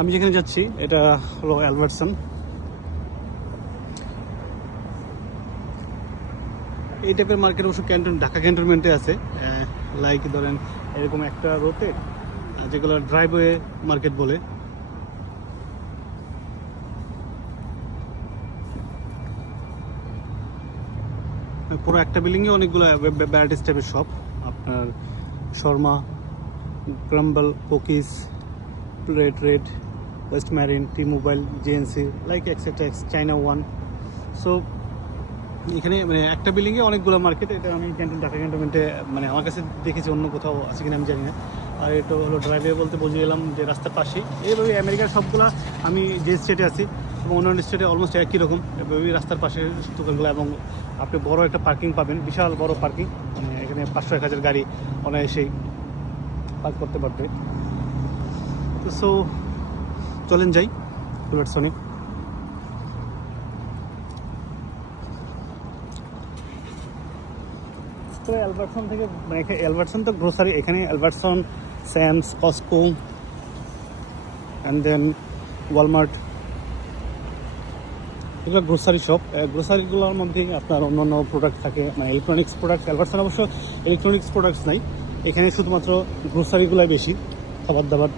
আমি যেখানে যাচ্ছি এটা হলো অ্যালবার্টসন। এই টাইপের মার্কেট অবশ্য ঢাকা ক্যান্টনমেন্টে আছে। লাইক ধরেন এরকম একটা রোতে, যেগুলো ড্রাইভওয়ে মার্কেট বলে। পুরো একটা বিল্ডিংয়ে অনেকগুলো ভ্যারাইটিস টাইপের শপ, আপনার শর্মা, Crumbl, cookies, red, West Marine, T Mobile, GNC, like etcetera, China One. So এখানে মানে একটা বিল্ডিংয়ে অনেকগুলো মার্কেট। এটা আমি ঢাকা ক্যান্টনমেন্টে মানে আমার কাছে দেখেছি, অন্য কোথাও আছে কিনা আমি জানি না। আর এটা হলো ড্রাইভওয়ে বলতে বুঝে গেলাম যে রাস্তার পাশেই। এইভাবে আমেরিকার সবগুলো আমি যে স্টেটে আছি এবং অন্যান্য স্টেটে অলমোস্ট একই রকম, এভাবেই রাস্তার পাশে দোকানগুলো। এবং আপনি বড় একটা পার্কিং পাবেন, বিশাল বড় পার্কিং, মানে এখানে 500-1000 গাড়ি অনায়াসেই পার্ক করতে পারবে। তো সো চলেন যাই অ্যালবার্টসনে। তো অ্যালবার্টসন থেকে মানে অ্যালবার্টসন তো গ্রোসারি, এখানে Albertson, Sam's, Costco and then Walmart, এগুলো গ্রোসারি শপ। গ্রোসারিগুলোর মধ্যে আপনার অন্য অন্য প্রোডাক্ট থাকে, মানে ইলেকট্রনিক্স প্রোডাক্ট। অ্যালবার্টসন অবশ্য ইলেকট্রনিক্স প্রোডাক্টস নাই, এখানে শুধুমাত্র গ্রোসারিগুলোই বেশি, খাবার দাবার।